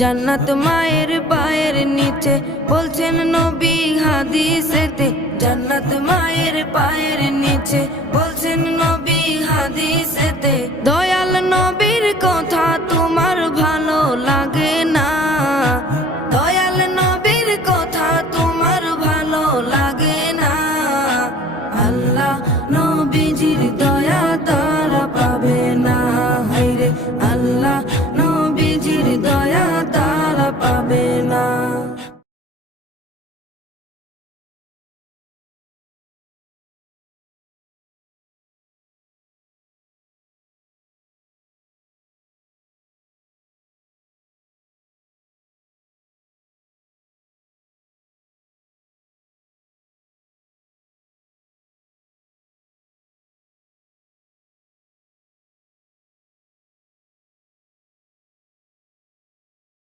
জান্নাত মায়ের পায়ের নিচে বলছেন নবী হাদিসেতে। জান্নাত মায়ের পায়ের নিচে বলছেন নবী হাদিসেতে। দয়াল নবীর কথা তোমার